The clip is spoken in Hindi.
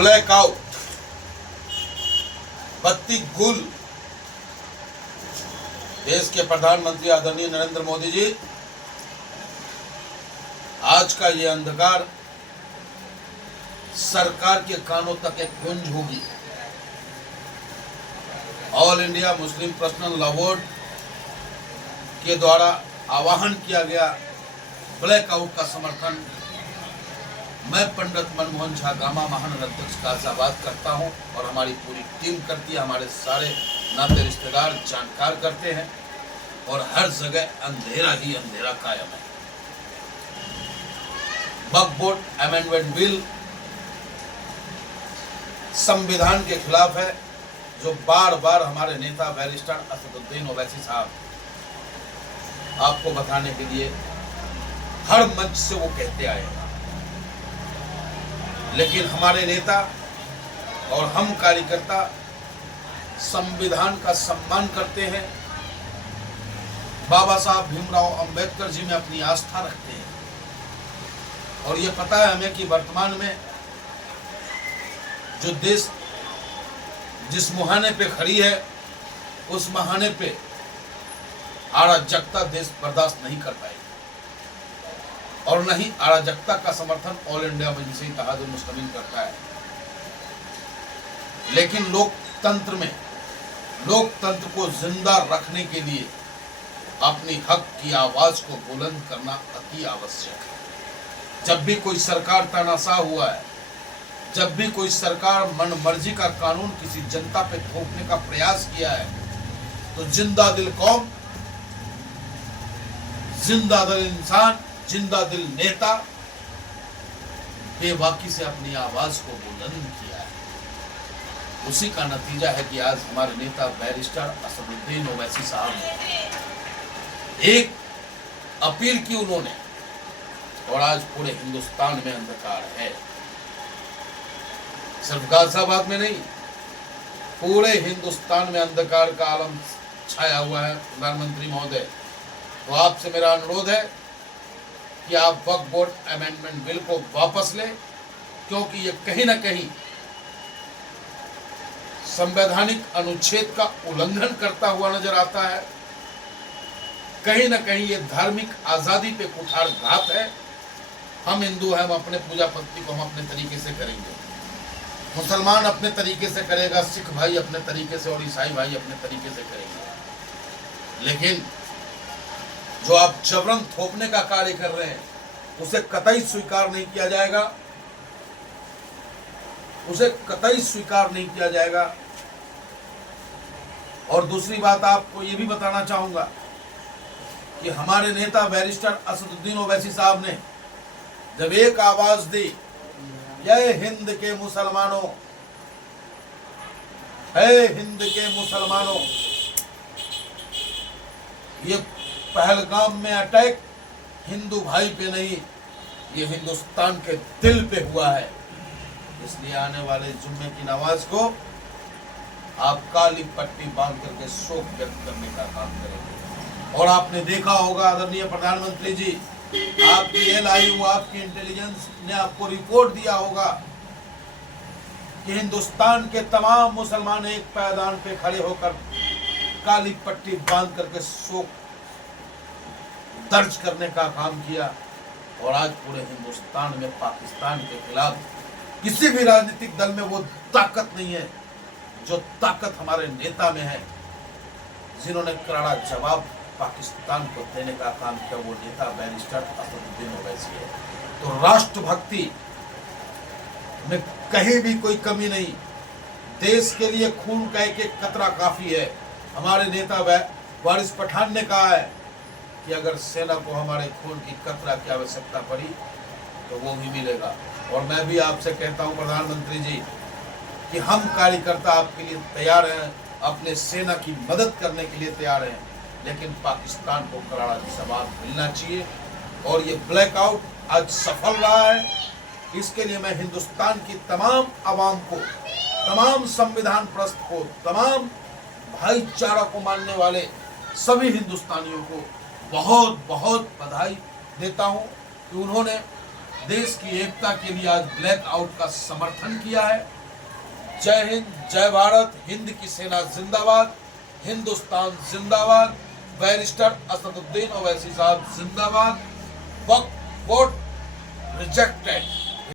ब्लैकआउट, बत्ती गुल। देश के प्रधानमंत्री आदरणीय नरेंद्र मोदी जी, आज का ये अंधकार सरकार के कानों तक एक गूंज होगी। All India Muslim personal law board के द्वारा आह्वान किया गया ब्लैकआउट का समर्थन मैं पंडित मनमोहन झा गामा महानगर अध्यक्ष गाजियाबाद करता हूं और हमारी पूरी टीम करती है। हमारे सारे नाते रिश्तेदार जानकार करते हैं और हर जगह अंधेरा ही अंधेरा कायम है। वक्फ बोर्ड अमेंडमेंट बिल संविधान के खिलाफ है, जो बार बार हमारे नेता बैरिस्टर असदुद्दीन ओवैसी साहब आपको बताने के लिए हर मंच से वो कहते आए हैं। लेकिन हमारे नेता और हम कार्यकर्ता संविधान का सम्मान करते हैं, बाबा साहब भीमराव अंबेडकर जी में अपनी आस्था रखते हैं और ये पता है हमें कि वर्तमान में जो देश जिस मुहाने पे खड़ी है, उस मुहाने पे अराजकता देश बर्दाश्त नहीं कर पाएगी और न ही अराजकता का समर्थन ऑल इंडिया मजलिस इत्तेहादुल मुस्लिमीन करता है। लेकिन लोकतंत्र को जिंदा रखने के लिए अपनी हक की आवाज को बुलंद करना अति आवश्यक है। जब भी कोई सरकार तानाशाह हुआ है, जब भी कोई सरकार मनमर्जी का कानून किसी जनता पे थोपने का प्रयास किया है, तो जिंदा दिल कौम, जिंदा दिल इंसान, जिंदा दिल नेता बेबाकी से अपनी आवाज को बुलंद किया है। उसी का नतीजा है कि आज हमारे नेता बैरिस्टर असदुद्दीन ओवैसी साहब ने एक अपील की उन्होंने, और आज पूरे हिंदुस्तान में अंधकार है। सिर्फ गाजियाबाद में नहीं, पूरे हिंदुस्तान में अंधकार का आलम छाया हुआ है। प्रधानमंत्री महोदय, तो आपसे मेरा अनुरोध है कि आप वक्फ बोर्ड अमेंडमेंट बिल को वापस लें, क्योंकि ये कहीं ना कहीं संवैधानिक अनुच्छेद का उल्लंघन करता हुआ नजर आता है। कहीं ना कहीं ये धार्मिक आजादी पे कुठारघात है। हम हिंदू हैं, हम अपने पूजा पद्धति को हम अपने तरीके से करेंगे, मुसलमान अपने तरीके से करेगा, सिख भाई अपने तरीके से और ईसाई भाई अपने तरीके से करेंगे। लेकिन जो आप जबरन थोपने का कार्य कर रहे हैं, उसे कतई स्वीकार नहीं किया जाएगा, उसे कतई स्वीकार नहीं किया जाएगा। और दूसरी बात आपको ये भी बताना चाहूंगा कि हमारे नेता बैरिस्टर असदुद्दीन ओवैसी साहब ने जब एक आवाज दी, जय हिंद के मुसलमानों, है हिंद के मुसलमानों, ये पहलगाम में अटैक हिंदू भाई पे नहीं, ये हिंदुस्तान के दिल पे हुआ है। इसलिए आने वाले जुम्मे की नमाज को आप काली पट्टी बांध करके शोक व्यक्त करने का काम करेंगे। और आपने देखा होगा आदरणीय प्रधानमंत्री जी, आपकी LIU, आपकी इंटेलिजेंस ने आपको रिपोर्ट दिया होगा कि हिंदुस्तान के तमाम मुसलमान एक पायदान पे खड़े होकर काली पट्टी बांध करके शोक दर्ज करने का काम किया। और आज पूरे हिंदुस्तान में पाकिस्तान के खिलाफ किसी भी राजनीतिक दल में वो ताकत नहीं है जो ताकत हमारे नेता में है। जिन्होंने करारा जवाब पाकिस्तान को देने का काम किया, वो नेता बैरिस्टर असदुद्दीन ओवैसी है। तो राष्ट्रभक्ति में कहीं भी कोई कमी नहीं, देश के लिए खून का एक एक कतरा काफी है। हमारे नेता वारिस पठान ने कहा है कि अगर सेना को हमारे खून की कतरा की आवश्यकता पड़ी तो वो भी मिलेगा। और मैं भी आपसे कहता हूं प्रधानमंत्री जी कि हम कार्यकर्ता आपके लिए तैयार हैं, अपने सेना की मदद करने के लिए तैयार हैं, लेकिन पाकिस्तान को करारा जवाब मिलना चाहिए। और ये ब्लैकआउट आज सफल रहा है, इसके लिए मैं हिंदुस्तान की तमाम आवाम को, तमाम संविधान प्रस्त को, तमाम भाईचारा को मानने वाले सभी हिंदुस्तानियों को बहुत बहुत बधाई देता हूं कि उन्होंने देश की एकता के लिए आज ब्लैक आउट का समर्थन किया है। जय हिंद, जय भारत, हिंद की सेना जिंदाबाद, हिंदुस्तान जिंदाबाद, बैरिस्टर असदुद्दीन ओवैसी साहब जिंदाबाद। वक्फ बोर्ड रिजेक्टेड।